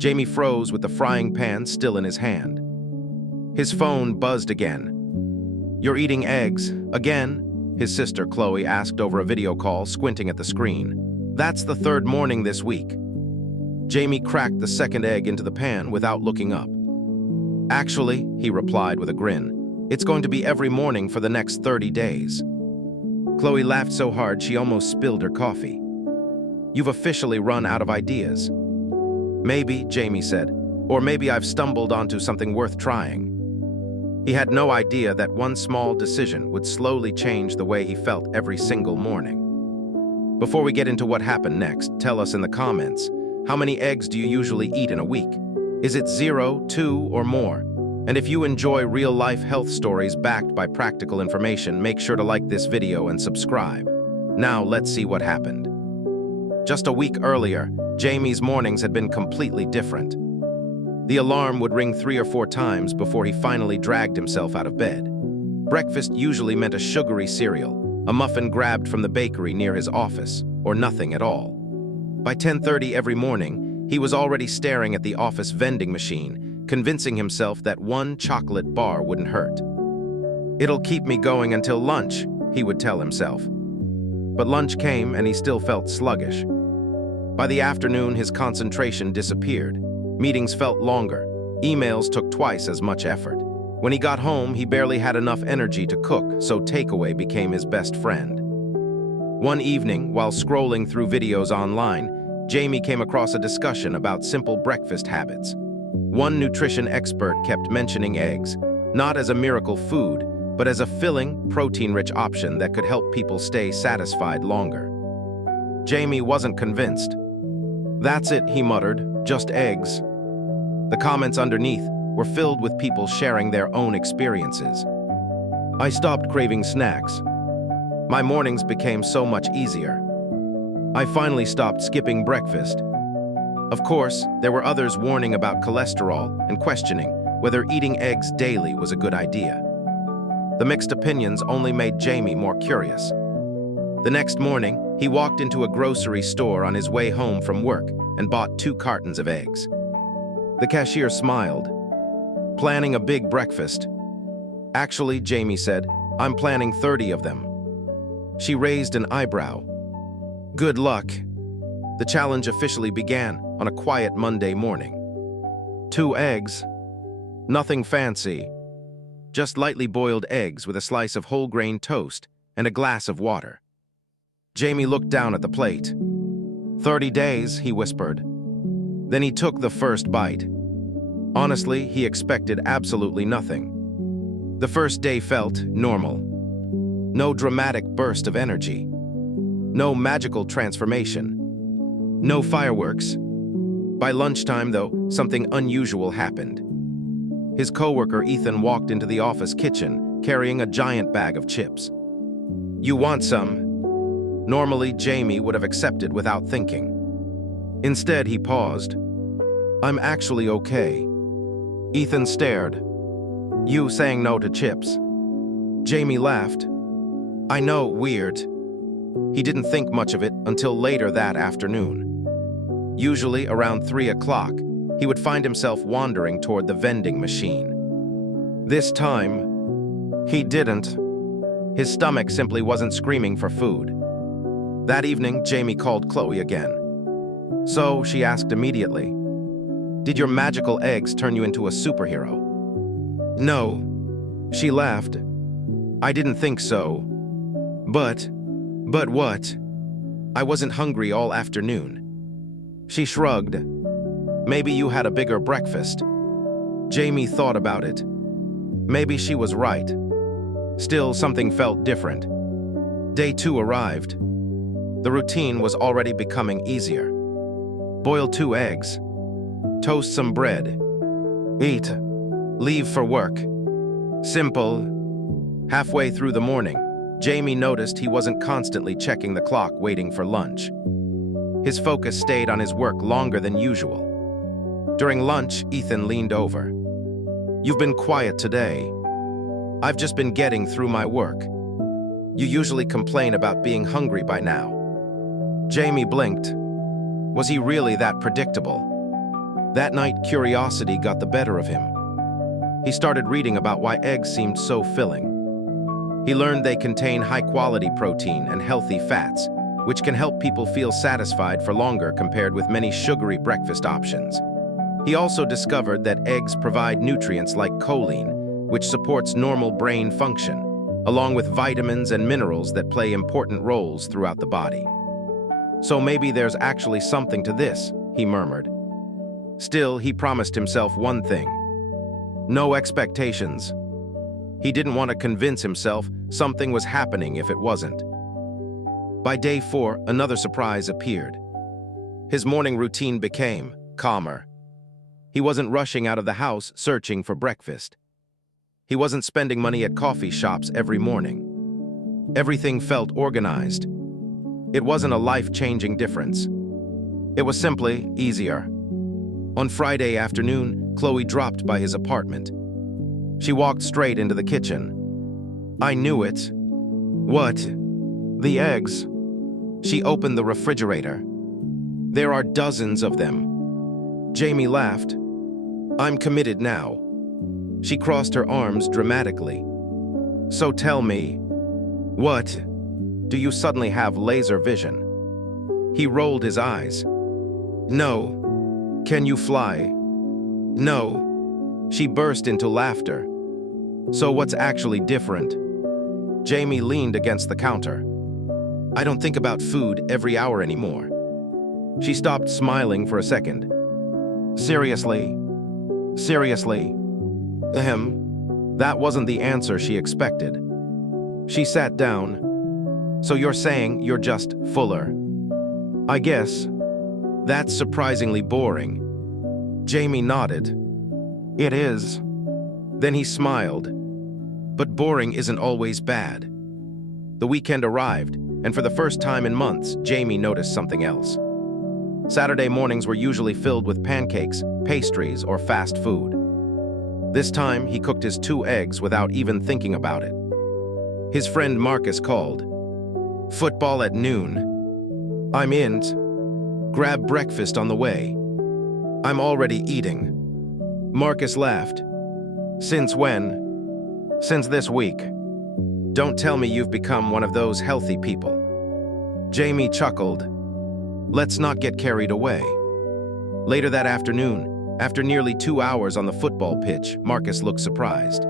Jamie froze with the frying pan still in his hand. His phone buzzed again. "You're eating eggs, again?" his sister Chloe asked over a video call, squinting at the screen. "That's the third morning this week." Jamie cracked the second egg into the pan without looking up. "Actually," he replied with a grin, "it's going to be every morning for the next 30 days. Chloe laughed so hard she almost spilled her coffee. "You've officially run out of ideas." "Maybe," Jamie said, "or maybe I've stumbled onto something worth trying." He had no idea that one small decision would slowly change the way he felt every single morning. Before we get into what happened next, tell us in the comments, how many eggs do you usually eat in a week? Is it 0, 2, or more? And if you enjoy real-life health stories backed by practical information, make sure to like this video and subscribe. Now let's see what happened. Just a week earlier, Jamie's mornings had been completely different. The alarm would ring 3 or 4 times before he finally dragged himself out of bed. Breakfast usually meant a sugary cereal, a muffin grabbed from the bakery near his office, or nothing at all. By 10:30 every morning, he was already staring at the office vending machine, convincing himself that one chocolate bar wouldn't hurt. "It'll keep me going until lunch," he would tell himself. But lunch came and he still felt sluggish. By the afternoon, his concentration disappeared. Meetings felt longer. Emails took twice as much effort. When he got home, he barely had enough energy to cook, so takeaway became his best friend. One evening, while scrolling through videos online, Jamie came across a discussion about simple breakfast habits. One nutrition expert kept mentioning eggs, not as a miracle food, but as a filling, protein-rich option that could help people stay satisfied longer. Jamie wasn't convinced. "That's it," he muttered, "just eggs." The comments underneath were filled with people sharing their own experiences. "I stopped craving snacks. My mornings became so much easier. I finally stopped skipping breakfast." Of course, there were others warning about cholesterol and questioning whether eating eggs daily was a good idea. The mixed opinions only made Jamie more curious. The next morning, he walked into a grocery store on his way home from work and bought 2 cartons of eggs. The cashier smiled. "Planning a big breakfast?" "Actually," Jamie said, "I'm planning 30 of them." She raised an eyebrow. "Good luck." The challenge officially began on a quiet Monday morning. 2 eggs. Nothing fancy. Just lightly boiled eggs with a slice of whole grain toast and a glass of water. Jamie looked down at the plate. 30 days, he whispered. Then he took the first bite. Honestly, he expected absolutely nothing. The first day felt normal. No dramatic burst of energy. No magical transformation. No fireworks. By lunchtime, though, something unusual happened. His coworker Ethan walked into the office kitchen, carrying a giant bag of chips. "You want some?" Normally, Jamie would have accepted without thinking. Instead, he paused. "I'm actually okay." Ethan stared. "You saying no to chips?" Jamie laughed. "I know, weird." He didn't think much of it until later that afternoon. Usually around 3 o'clock, he would find himself wandering toward the vending machine. This time, he didn't. His stomach simply wasn't screaming for food. That evening, Jamie called Chloe again. "So," she asked immediately, "did your magical eggs turn you into a superhero?" "No." She laughed. "I didn't think so. But what? I wasn't hungry all afternoon." She shrugged. "Maybe you had a bigger breakfast." Jamie thought about it. Maybe she was right. Still, something felt different. Day 2 arrived. The routine was already becoming easier. Boil 2 eggs. Toast some bread. Eat. Leave for work. Simple. Halfway through the morning, Jamie noticed he wasn't constantly checking the clock waiting for lunch. His focus stayed on his work longer than usual. During lunch, Ethan leaned over. "You've been quiet today." "I've just been getting through my work." "You usually complain about being hungry by now." Jamie blinked. Was he really that predictable? That night, curiosity got the better of him. He started reading about why eggs seemed so filling. He learned they contain high-quality protein and healthy fats, which can help people feel satisfied for longer compared with many sugary breakfast options. He also discovered that eggs provide nutrients like choline, which supports normal brain function, along with vitamins and minerals that play important roles throughout the body. So maybe there's actually something to this, he murmured. Still, he promised himself one thing: no expectations. He didn't want to convince himself something was happening if it wasn't. By day 4, another surprise appeared. His morning routine became calmer. He wasn't rushing out of the house searching for breakfast. He wasn't spending money at coffee shops every morning. Everything felt organized. It wasn't a life-changing difference. It was simply easier. On Friday afternoon, Chloe dropped by his apartment. She walked straight into the kitchen. I knew it. What? The eggs. She opened the refrigerator. There are dozens of them. Jamie laughed. I'm committed now. She crossed her arms dramatically. So tell me, what? Do you suddenly have laser vision? He rolled his eyes. No. Can you fly? No. She burst into laughter. So what's actually different? Jamie leaned against the counter. I don't think about food every hour anymore. She stopped smiling for a second. Seriously? Seriously? That wasn't the answer she expected. She sat down. So you're saying you're just fuller? I guess. That's surprisingly boring. Jamie nodded. It is. Then he smiled. But boring isn't always bad. The weekend arrived, and for the first time in months, Jamie noticed something else. Saturday mornings were usually filled with pancakes, pastries, or fast food. This time, he cooked his 2 eggs without even thinking about it. His friend Marcus called. Football at noon. I'm in. Grab breakfast on the way. I'm already eating. Marcus laughed. Since when? Since this week. Don't tell me you've become one of those healthy people. Jamie chuckled. Let's not get carried away. Later that afternoon, after nearly 2 hours on the football pitch, Marcus looked surprised.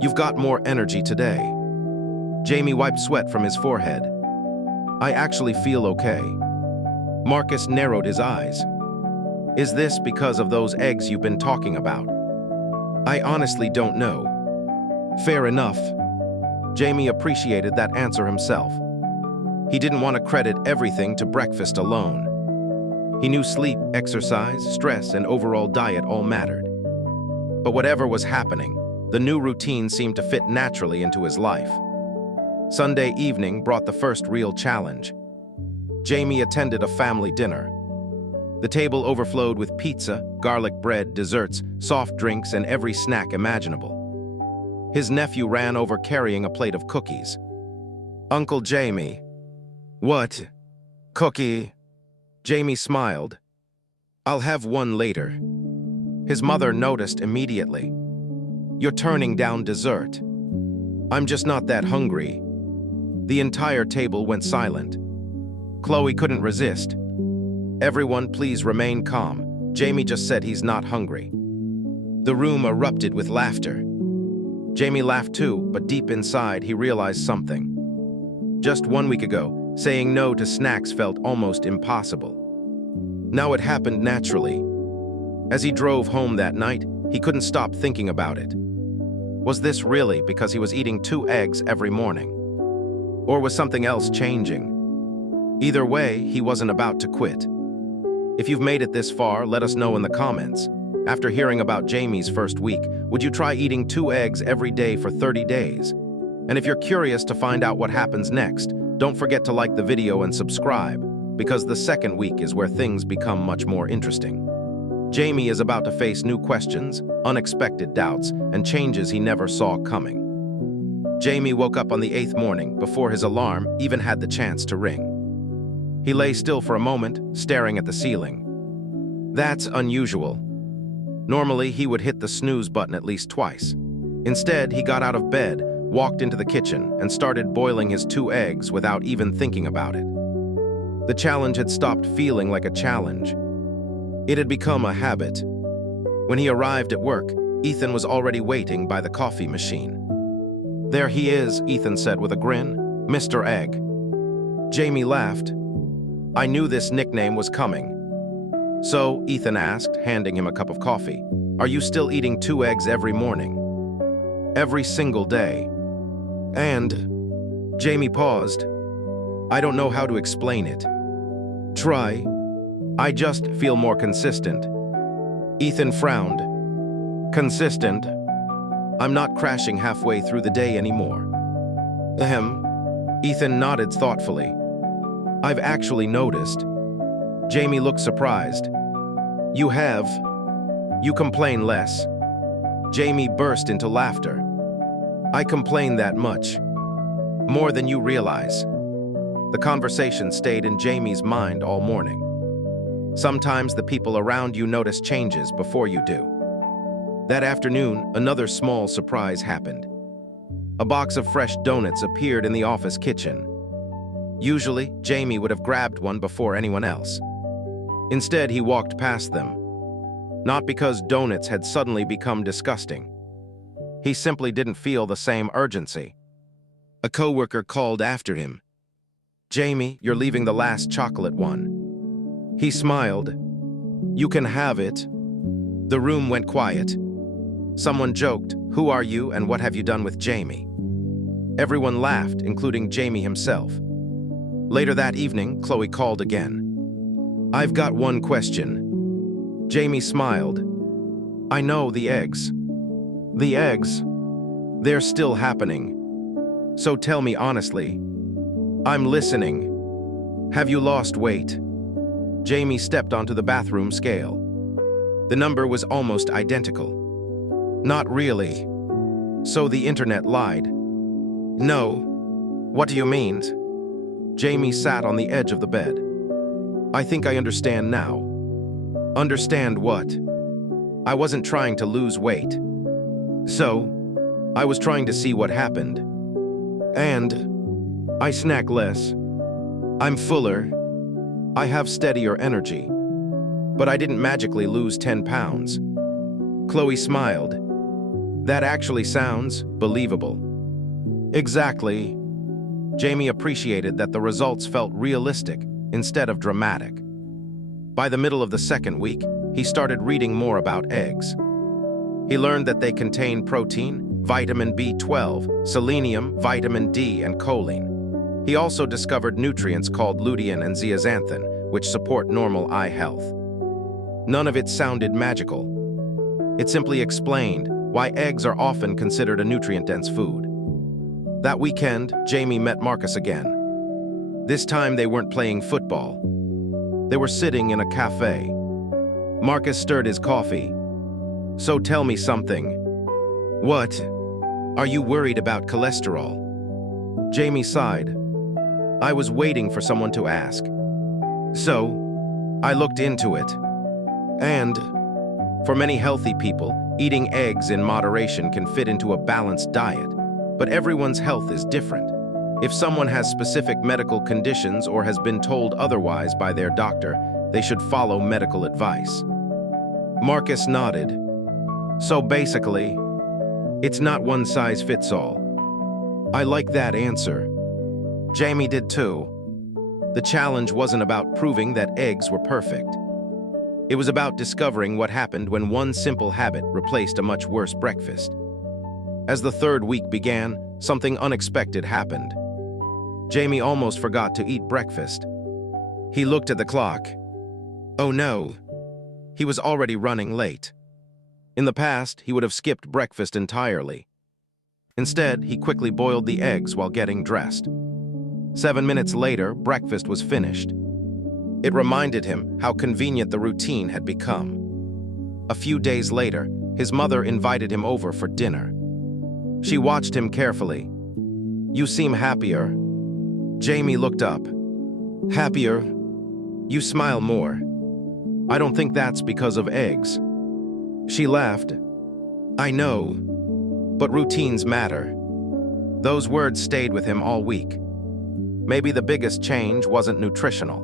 You've got more energy today. Jamie wiped sweat from his forehead. I actually feel okay. Marcus narrowed his eyes. Is this because of those eggs you've been talking about? I honestly don't know. Fair enough. Jamie appreciated that answer himself. He didn't want to credit everything to breakfast alone. He knew sleep, exercise, stress, and overall diet all mattered. But whatever was happening, the new routine seemed to fit naturally into his life. Sunday evening brought the first real challenge. Jamie attended a family dinner. The table overflowed with pizza, garlic bread, desserts, soft drinks, and every snack imaginable. His nephew ran over carrying a plate of cookies. Uncle Jamie. What? Cookie? Jamie smiled. I'll have one later. His mother noticed immediately. You're turning down dessert. I'm just not that hungry. The entire table went silent. Chloe couldn't resist. Everyone, please remain calm. Jamie just said he's not hungry. The room erupted with laughter. Jamie laughed too, but deep inside he realized something. Just 1 week ago, saying no to snacks felt almost impossible. Now it happened naturally. As he drove home that night, he couldn't stop thinking about it. Was this really because he was eating 2 eggs every morning? Or was something else changing? Either way, he wasn't about to quit. If you've made it this far, let us know in the comments. After hearing about Jamie's first week, would you try eating 2 eggs every day for 30 days? And if you're curious to find out what happens next, don't forget to like the video and subscribe, because the second week is where things become much more interesting. Jamie is about to face new questions, unexpected doubts, and changes he never saw coming. Jamie woke up on the 8th morning before his alarm even had the chance to ring. He lay still for a moment, staring at the ceiling. That's unusual. Normally, he would hit the snooze button at least twice. Instead, he got out of bed, walked into the kitchen, and started boiling his 2 eggs without even thinking about it. The challenge had stopped feeling like a challenge. It had become a habit. When he arrived at work, Ethan was already waiting by the coffee machine. "There he is," Ethan said with a grin, "Mr. Egg." Jamie laughed. "I knew this nickname was coming." "So," Ethan asked, handing him a cup of coffee, "are you still eating 2 eggs every morning?" "Every single day." "And—" Jamie paused. "I don't know how to explain it." "Try." "I just feel more consistent." Ethan frowned. "Consistent? I'm not crashing halfway through the day anymore." Ahem. Ethan nodded thoughtfully. "I've actually noticed." Jamie looked surprised. "You have? You complain less." Jamie burst into laughter. "I complain that much. More than you realize." The conversation stayed in Jamie's mind all morning. Sometimes the people around you notice changes before you do. That afternoon, another small surprise happened. A box of fresh donuts appeared in the office kitchen. Usually, Jamie would have grabbed one before anyone else. Instead, he walked past them. Not because donuts had suddenly become disgusting. He simply didn't feel the same urgency. A coworker called after him. "Jamie, you're leaving the last chocolate one." He smiled. "You can have it." The room went quiet. Someone joked, "Who are you and what have you done with Jamie?" Everyone laughed, including Jamie himself. Later that evening, Chloe called again. "I've got one question." Jamie smiled. "I know, the eggs." "The eggs? They're still happening. So tell me honestly." "I'm listening." "Have you lost weight?" Jamie stepped onto the bathroom scale. The number was almost identical. "Not really." "So the internet lied?" "No." "What do you mean?" Jamie sat on the edge of the bed. "I think I understand now." "Understand what?" "I wasn't trying to lose weight." "So?" "I was trying to see what happened." "And?" "I snack less. I'm fuller. I have steadier energy. But I didn't magically lose 10 pounds. Chloe smiled. "That actually sounds believable." "Exactly." Jamie appreciated that the results felt realistic instead of dramatic. By the middle of the second week, he started reading more about eggs. He learned that they contain protein, vitamin B12, selenium, vitamin D, and choline. He also discovered nutrients called lutein and zeaxanthin, which support normal eye health. None of it sounded magical. It simply explained why eggs are often considered a nutrient-dense food. That weekend, Jamie met Marcus again. This time they weren't playing football. They were sitting in a cafe. Marcus stirred his coffee. "So tell me something." "What?" "Are you worried about cholesterol?" Jamie sighed. "I was waiting for someone to ask." "So?" "I looked into it. And for many healthy people, eating eggs in moderation can fit into a balanced diet. But everyone's health is different. If someone has specific medical conditions or has been told otherwise by their doctor, they should follow medical advice." Marcus nodded. "So basically, it's not one size fits all." I like that answer. Jamie did too. The challenge wasn't about proving that eggs were perfect. It was about discovering what happened when one simple habit replaced a much worse breakfast. As the third week began, something unexpected happened. Jamie almost forgot to eat breakfast. He looked at the clock. Oh no, he was already running late. In the past, he would have skipped breakfast entirely. Instead, he quickly boiled the eggs while getting dressed. 7 minutes later, breakfast was finished. It reminded him how convenient the routine had become. A few days later, his mother invited him over for dinner. She watched him carefully. "You seem happier." Jamie looked up. "Happier? You smile more." I don't think that's because of eggs. She laughed. I know, but routines matter. Those words stayed with him all week. Maybe the biggest change wasn't nutritional.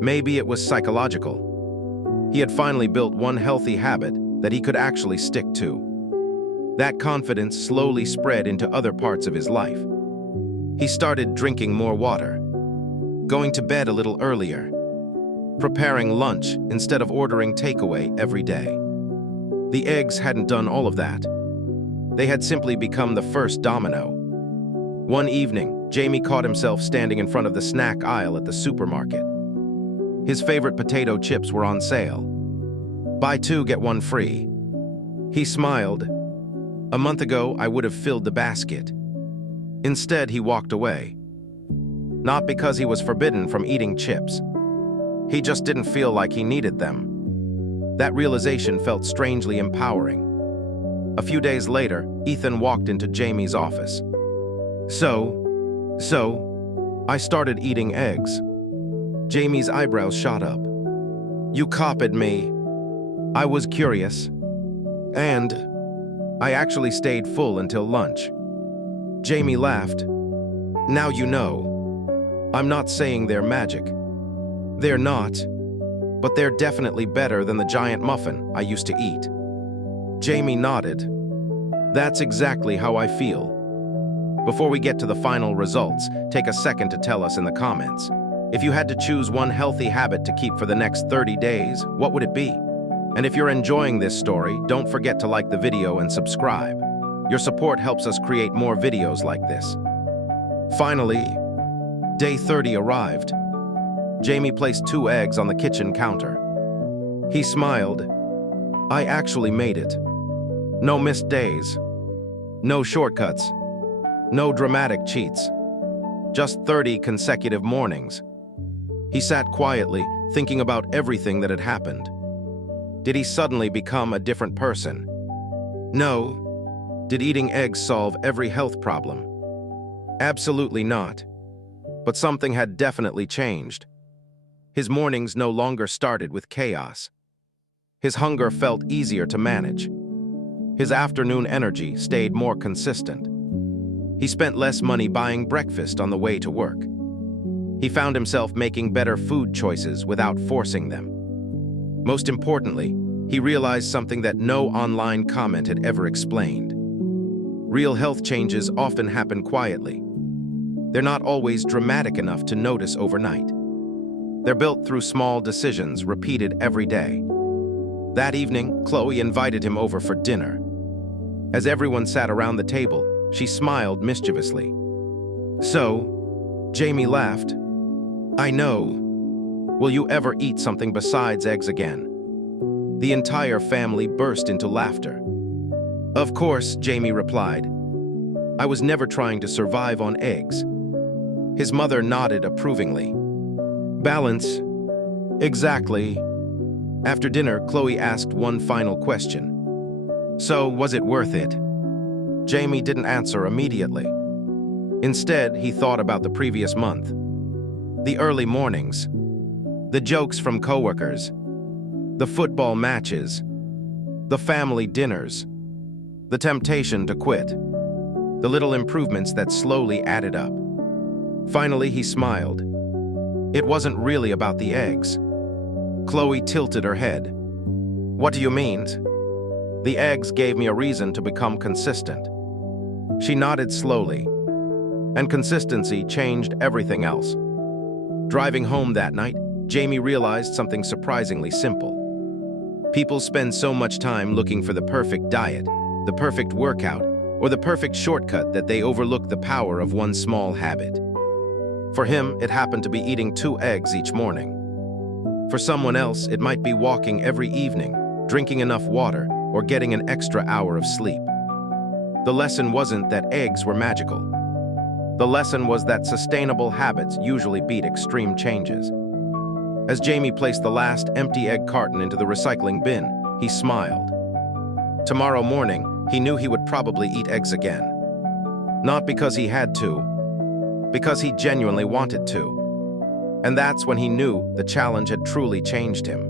Maybe it was psychological. He had finally built one healthy habit that he could actually stick to. That confidence slowly spread into other parts of his life. He started drinking more water, going to bed a little earlier, preparing lunch instead of ordering takeaway every day. The eggs hadn't done all of that. They had simply become the first domino. One evening, Jamie caught himself standing in front of the snack aisle at the supermarket. His favorite potato chips were on sale. Buy two, get one free. He smiled. A month ago, I would have filled the basket. Instead, he walked away. Not because he was forbidden from eating chips. He just didn't feel like he needed them. That realization felt strangely empowering. A few days later, Ethan walked into Jamie's office. So, I started eating eggs. Jamie's eyebrows shot up. You copied me. I was curious. And I actually stayed full until lunch. Jamie laughed. Now you know. I'm not saying they're magic. They're not, but they're definitely better than the giant muffin I used to eat. Jamie nodded. That's exactly how I feel. Before we get to the final results, take a second to tell us in the comments. If you had to choose one healthy habit to keep for the next 30 days, what would it be? And if you're enjoying this story, don't forget to like the video and subscribe. Your support helps us create more videos like this. Finally, day 30 arrived. Jamie placed 2 eggs on the kitchen counter. He smiled. I actually made it. No missed days. No shortcuts. No dramatic cheats. Just 30 consecutive mornings. He sat quietly, thinking about everything that had happened. Did he suddenly become a different person? No. Did eating eggs solve every health problem? Absolutely not. But something had definitely changed. His mornings no longer started with chaos. His hunger felt easier to manage. His afternoon energy stayed more consistent. He spent less money buying breakfast on the way to work. He found himself making better food choices without forcing them. Most importantly, he realized something that no online comment had ever explained. Real health changes often happen quietly. They're not always dramatic enough to notice overnight. They're built through small decisions repeated every day. That evening, Chloe invited him over for dinner. As everyone sat around the table, she smiled mischievously. So, Jamie laughed. I know. Will you ever eat something besides eggs again? The entire family burst into laughter. Of course, Jamie replied. I was never trying to survive on eggs. His mother nodded approvingly. Balance. Exactly. After dinner, Chloe asked one final question. So, was it worth it? Jamie didn't answer immediately. Instead, he thought about the previous month. The early mornings. The jokes from coworkers. The football matches. The family dinners. The temptation to quit. The little improvements that slowly added up. Finally, he smiled. It wasn't really about the eggs. Chloe tilted her head. What do you mean? The eggs gave me a reason to become consistent. She nodded slowly, and consistency changed everything else. Driving home that night, Jamie realized something surprisingly simple. People spend so much time looking for the perfect diet, the perfect workout, or the perfect shortcut that they overlook the power of one small habit. For him, it happened to be eating 2 eggs each morning. For someone else, it might be walking every evening, drinking enough water, or getting an extra hour of sleep. The lesson wasn't that eggs were magical. The lesson was that sustainable habits usually beat extreme changes. As Jamie placed the last empty egg carton into the recycling bin, he smiled. Tomorrow morning, he knew he would probably eat eggs again. Not because he had to, because he genuinely wanted to. And that's when he knew the challenge had truly changed him.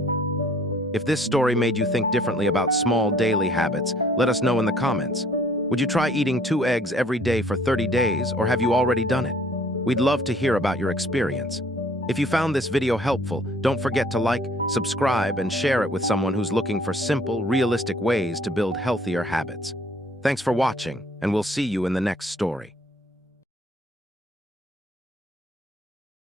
If this story made you think differently about small daily habits, let us know in the comments. Would you try eating 2 eggs every day for 30 days, or have you already done it? We'd love to hear about your experience. If you found this video helpful, don't forget to like, subscribe, and share it with someone who's looking for simple, realistic ways to build healthier habits. Thanks for watching, and we'll see you in the next story.